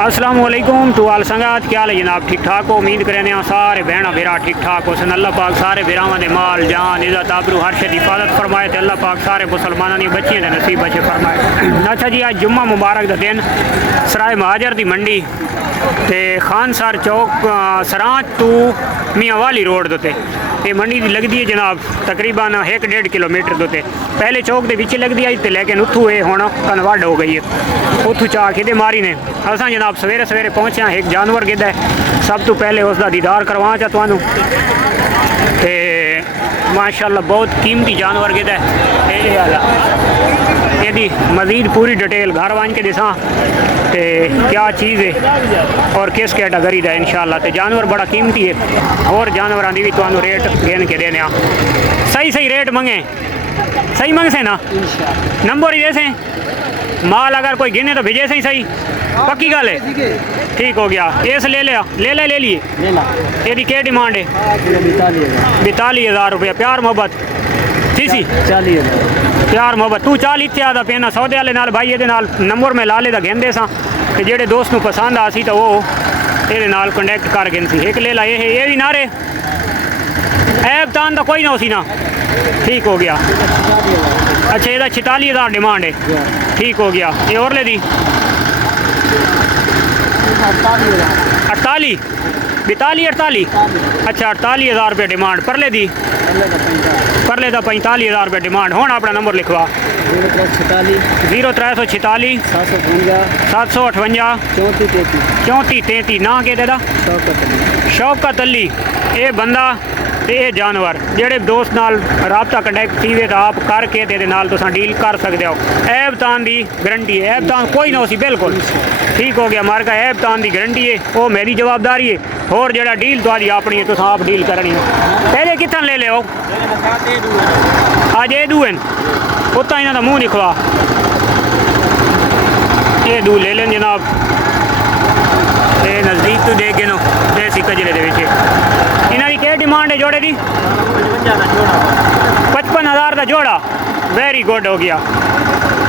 अस्सलामुअलैकुम टू आल संगात, क्या हाल है जनाब? ठीक ठाक हो? उम्मीद करें सारे भैन बेरा ठीक ठाक हो सन। अल्लाह पाक सारे बिरावां दे माल जान इज़्ज़त आबरू हर शे दी हिफाजत फरमाए तो अल्लाह पाक सारे मुसलमानों दी बच्चियां दे नसीब बचे फरमाए। अच्छा जी, आज जुम्मा मुबारक दा दिन, सराय महाजर दी मंडी ते खानसर चौक सरांच टू मियाँ वाली रोड दोते ये मंडी लगती है जनाब, तकरीबन 1-1.5 किलोमीटर दोते। पहले चौक के पिछे लगती आई तो लेकिन उतू ये हुण कन्वर्ट हो गई है। उतू चाह कि मारी ने असा जनाब सवेरे सवेरे पहुँचे एक जानवर गिद्ध है, सब तो पहले उसका दीदार करवा चा तुहानू ते माशाअल्लाह बहुत कीमती जानवर गिद्ध है। यदि मज़ीद पूरी डिटेल घर वन के दिसा तो क्या चीज़ है और किस कैटागरी का इंशाअल्लाह। तो जानवर बड़ा कीमती है और जानवरों की भी तुहानू रेट गिन के देने सही सही रेट मंगे, सही मंग से ना नंबर ही जैसे माल अगर कोई गिने तो भेजे सही सही पक्की गल है। ठीक हो गया, इस ले लिया ले लिए यदि क्या डिमांड है? 42,000 रुपया। प्यार मोहब्बत थी सी 40,000 प्यार मोहब्बत तू 40 इतने आदा पेना सौदे वाले नाल भाई ये नंबर में ला ले घेंदे सा कि जेडे दोस्त नू पसंद आ सी तो वो ये नाल कॉन्टैक्ट कर गिन सी। एक ले ला ये भी नारे ऐब तान का कोई ना उसी ना। ठीक हो गया, अच्छा ये 46,000 डिमांड है। ठीक हो गया, ये और ले दी 48 42 अच्छा 48,000 रुपये डिमांड। पर ले दी परले का 45,000 रुपये डिमांड। हूँ अपना नंबर लिखवा 0346 758 34 33। ना के देदा शौकत अली। ये बंदा ये जानवर जेड़े दोस्त नाल राबता कंटैक्ट थी तो आप करके ते नाल तुसा डील कर सकते हो। ऐब तान की गारंटी है, ऐब तान कोई ना उसी बिल्कुल। ठीक हो गया, मार का ऐब तान की गारंटी है, वो मेरी जवाबदारी है और जेड़ा डील तो अपनी है तुसा आप डील करनी है। पहले कितना ले लो आज ये दून उतना इन्हों का मुँह निखवा ये दू ले लें जनाब। ये नज़दीक तो देख गिनो देसी कजरे के इन्हों की क्या डिमांड है जोड़े की? 55,000 का जोड़ा। वेरी गुड हो गया,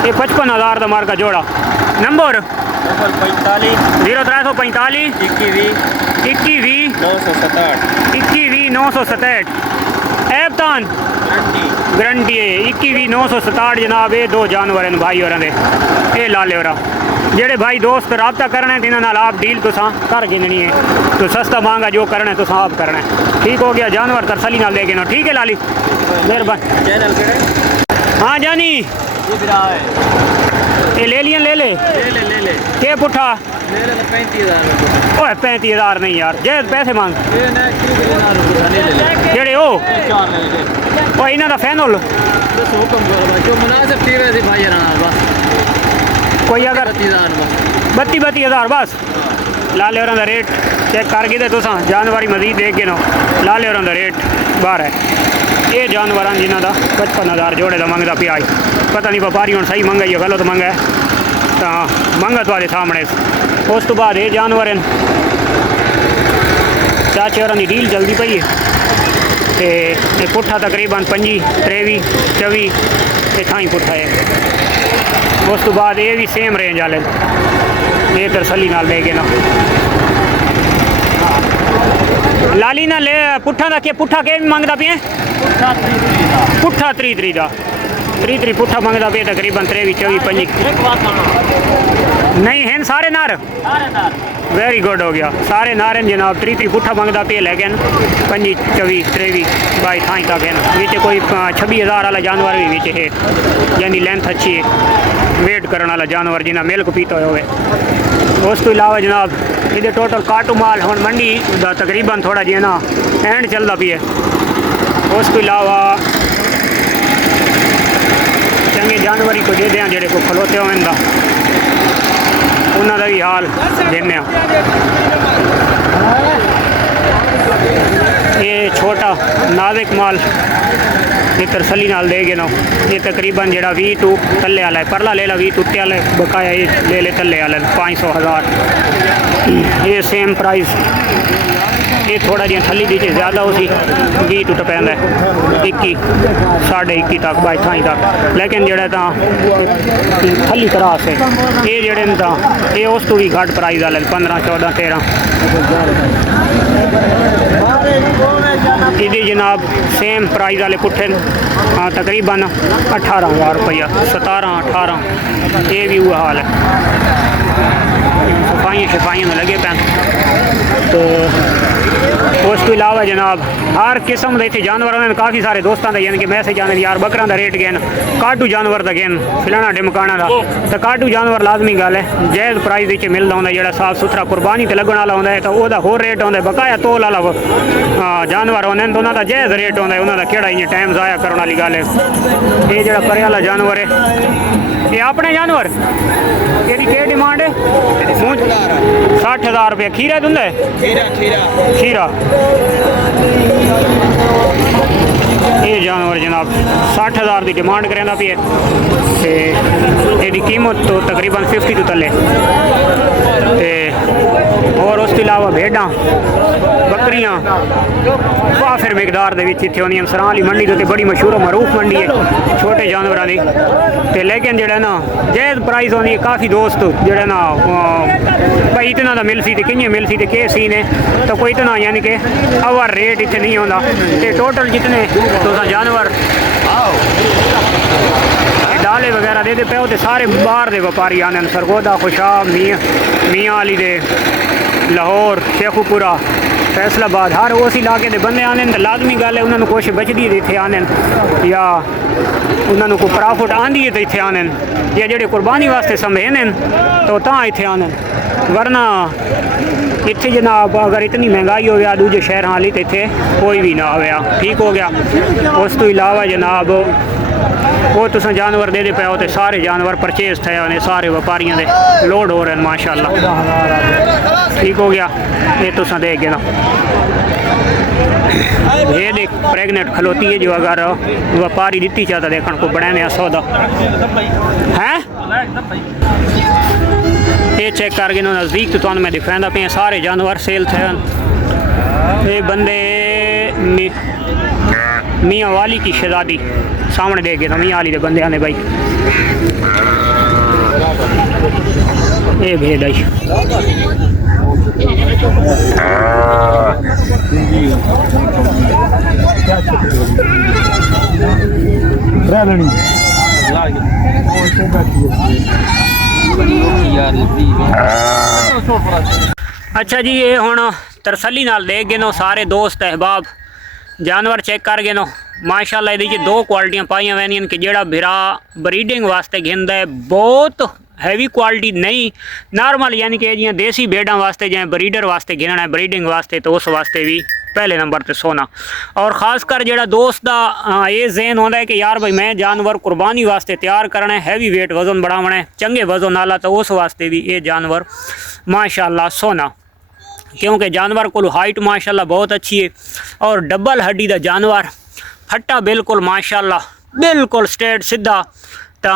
ये 55,000 का मार का जोड़ा। नंबर 0345 21 967 ऐब तान गारंटी है 21 967 जनाब। ये दो जानवर हैं भाई और ये लाले और जेड़े भाई दोस्त रबता करना है इन्होंने आप डील तुसा कर गिननी है तो सस्ता महंगा जो करना है तुसा आप करना है। ठीक हो गया, जानवर तरसली नाल ले गिनो। ठीक है लाली, मेहरबानी। हाँ जानी ये ले लिया ले ले के पुठा 35,000 नहीं यार, जे पैसे मांग जेड़े हो इन्हों का फैनल कोई अगर 32,000 बस। लाले और रेट चेक कर गए तुसा जानवर मजीद देख गिनो। लाले और रेट बाहर है। ये जानवर जिन्हों का 55,000 जोड़े का मंगता पिया। पता नहीं व्यापारी हम सही मंगा या गलत मंगा तो मंगा थोड़े सामने। उस तो बाद ये जानवर हैं चाचे और डील चलती पई है तो पुट्ठा तकरीबन 25 23 24 थाई पुट्ठा है। उस तो बाद ये भी सेम रेंज वाले ये तरसली नाल ले गए ना। लाली ना ले पुट्ठा का के पुट्ठा के मंगता पे पुट्ठा 33 का 33 पुट्ठा मंगता पे तकरीबन 23 24 25 नहीं हैं सारे नार। वेरी गुड हो गया, सारे नारे जनाब 33 पुट्ठा मंगता पे लेकिन 25 24 23 22 थाई तक है ना। नीचे कोई 26,000 वाला जानवर भी नीचे है यानी लेंथ अच्छी है, वेट करने वाला जानवर जिन्हें मिल्क पीता हुए। उस तो इलावा जनाब ये टोटल काटू माल हम मंडी का तकरीबन थोड़ा जी ना एंड चलता भी है। उस तो इलावा चंगे जानवर ही को दे दें जेडे को खलोते हो उन्होंने भी हाल देने। ये छोटा नाजिक माल ये तरसली नाल दे गए ना। ये तकरीबन जरा 20 टू थले वाला है, परला ले ला 20 टुटे वाला है, बकाया ये ले ले थले वाला 500,000। ये सेम प्राइस। ये थोड़ा जिहा थली दी ज़्यादा उसी 20 टुट पैंदा 21 साढ़े 21 तक 22 तक, लेकिन जड़ा थली क्रॉस है ये जड़े ये उस तो भी घट प्राइस वाले 15 14 13। ये जनाब सेम प्राइस वाले पुट्ठे तकरीबन 18,000 रुपया 17 18। ये भी वो हाल है, सफाइयाँ में लगे पैन। तो उस तो इलावा जनाब हर किस्म के इतने जानवर ने काफ़ी सारे दोस्तों के यानी कि मैसेज आने यार बकरा का रेट गए काटू जानवर का गए फिलाना ढिमकाना का। तो काटू जानवर लाजमी गल है जायज़ प्राइस मिलता होंगे, जो साफ सुथरा कुर्बानी से लगने वाला होंगे तो वह होर रेट होंगे, बकाया तोल वाला जानवर होंगे तो उन्होंने जायज़ रेट होंगे, उन्होंने केड़ा इं टाइम ज़ाया करने वाली गल है। ये जो परे वाला जानवर है ये अपने जानवर ये डिमांड है 60,000 रुपये। खीरा दुंदा है खीरा ये जानवर जनाब 60,000 की डिमांड करेंदा पे ये कीमत तो तकरीबन 50 टू थले। और उस अलावा भेड़ां बकरियां काफिर मिकदार दे विच इत्थे होंदियां। सरां वाली मंडी तो बड़ी मशहूर मरूफ मंडी है छोटे जानवरों की, तो लेकिन जो ना जायज़ प्राइस होंदी है। काफ़ी दोस्त जो ना भाई इतना तो मिलसी तो कि'यां मिलसी तो के सी ने तो कोई इतना यानी कि ओवर रेट इतने नहीं होंदा। तो टोटल जितने तुसां जानवर डाले वगैरह दे पे तो सारे बाहर के व्यापारी आने, सरगोदा खुशाब मियाँ वाली दे लाहौर शेखुपुरा फैसलाबाद हर उस इलाके के बंदे आने तो लाजमी गल है उन्होंने कुछ बचती है इतने आने या उन्होंने कोई प्रॉफिट आँदी है तो इतने आने या जेडे कुर्बानी वास्ते समझे तो इतने आने, वरना इतने जनाब अगर इतनी महंगाई हो गया दूजे शहर वाली तो इतने कोई भी ना आया। ठीक हो गया। उस तो इलावा जनाब वो तुस जानवर दे पे हो तो सारे जानवर परचेज थे होने सारे व्यापारियों के लोड हो रहे हैं माशाल्लाह। ठीक हो गया। ये तुस देख ना भेड़ एक प्रेगनेंट खलोती है जो अगर व्यापारी दी चाहता देखने को बनाने सौदा है ये चेक करके नज़दीक तो मैं दिखाता पे सारे जानवर सेल थे। ये बंदे मियाँ वाली की शहजादी सामने देख गए तो मियाँ वाली के बंदे आने भाई ये भेद आई अच्छा जी। ये हुण तरसली नाल देख गए नो सारे दोस्त अहबाब जानवर चेक कर गए नो माशाल्लाह। ये दो क्वालिटियां पाइया वैनियन कि जेड़ा भिरा ब्रीडिंग वास्ते घेंदा है बहुत हैवी क्वालिटी नहीं नॉर्मल यानी कि जियां देसी भेड़ां वास्ते जां ब्रीडर वास्ते घेना है ब्रीडिंग वास्ते तो उस वास्ते भी पहले नंबर पे सोना। और ख़ासकर जेड़ा दोस्त दा ये जहन होंदा है कि यार भाई मैं जानवर कुर्बानी वास्ते तैयार करना है हैवी वेट वजन बढ़ावना है चंगे वजन वाला तो उस वास्ते भी ये जानवर माशाल्लाह सोना, क्योंकि जानवर को हाइट माशाल्लाह बहुत अच्छी है और डबल हड्डी का जानवर फट्टा बिल्कुल माशाल्लाह बिल्कुल स्ट्रेट सीधा। तो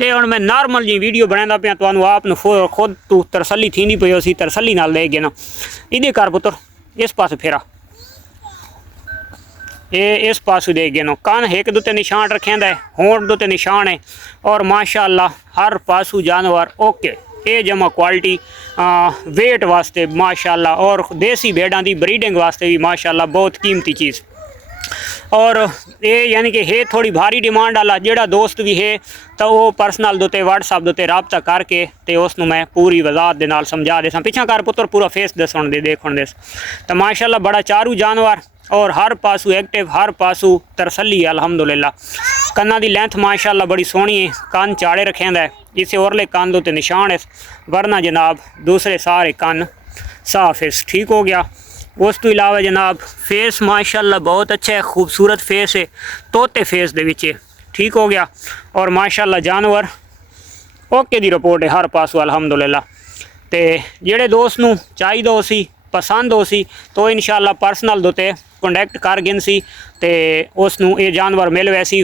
ये हुण मैं नॉर्मल जी वीडियो बनांदा पिया तुहानू आप खुद तू तरसली थी पई सी तरसली नाल ले गए ना इहदे कर पुत्र इस पास फेरा ये इस पास दे गए नो कान एक दुते निशान रखें है होंठ दुते निशान है और माशाल्लाह हर पासू जानवर ओके ये जमा क्वालिटी वेट वास्ते माशाल्लाह और देसी भेड़ां दी ब्रीडिंग वास्ते भी माशाल्लाह बहुत कीमती चीज़। और ये यानी कि है थोड़ी भारी डिमांड वाला जेड़ा दोस्त भी है तो वो पर्सनल दोते व्हाट्सअप दोते रबता करके तो उसनू मैं पूरी वजाहत दे नाल समझा देसा। पिछा कर पुत्र पूरा फेस दसन दे देखण दे तो माशाल्लाह बड़ा चारू जानवर और हर पासू एक्टिव हर पासू तरसली अल्हम्दुलिल्लाह। कन्ना दी लेंथ माशाल्लाह बड़ी सोहनी है कान चाड़े रखेंदा है इसे औरले कान दो निशान है वरना जनाब दूसरे सारे कान साफ है। ठीक हो गया। उस तो इलावा जनाब फेस माशाल्लाह बहुत अच्छा है खूबसूरत फेस है तोते फेस दे विच है। ठीक हो गया। और माशाल्लाह जानवर ओके दी रिपोर्ट है हर पासों अल्हम्दुलिल्लाह। तो जेड़े दोस्त नू चाहिए सी ਪਸੰਦ ਹੋ ਸੀ ਤਾਂ ਇਨਸ਼ਾਅੱਲਾ ਪਰਸਨਲ ਦੇ ਉੱਤੇ ਕੰਟੈਕਟ ਕਰ ਗਿਨ ਸੀ ਤੇ ਉਸ ਨੂੰ ਇਹ ਜਾਨਵਰ ਮਿਲ ਵੈਸੀ।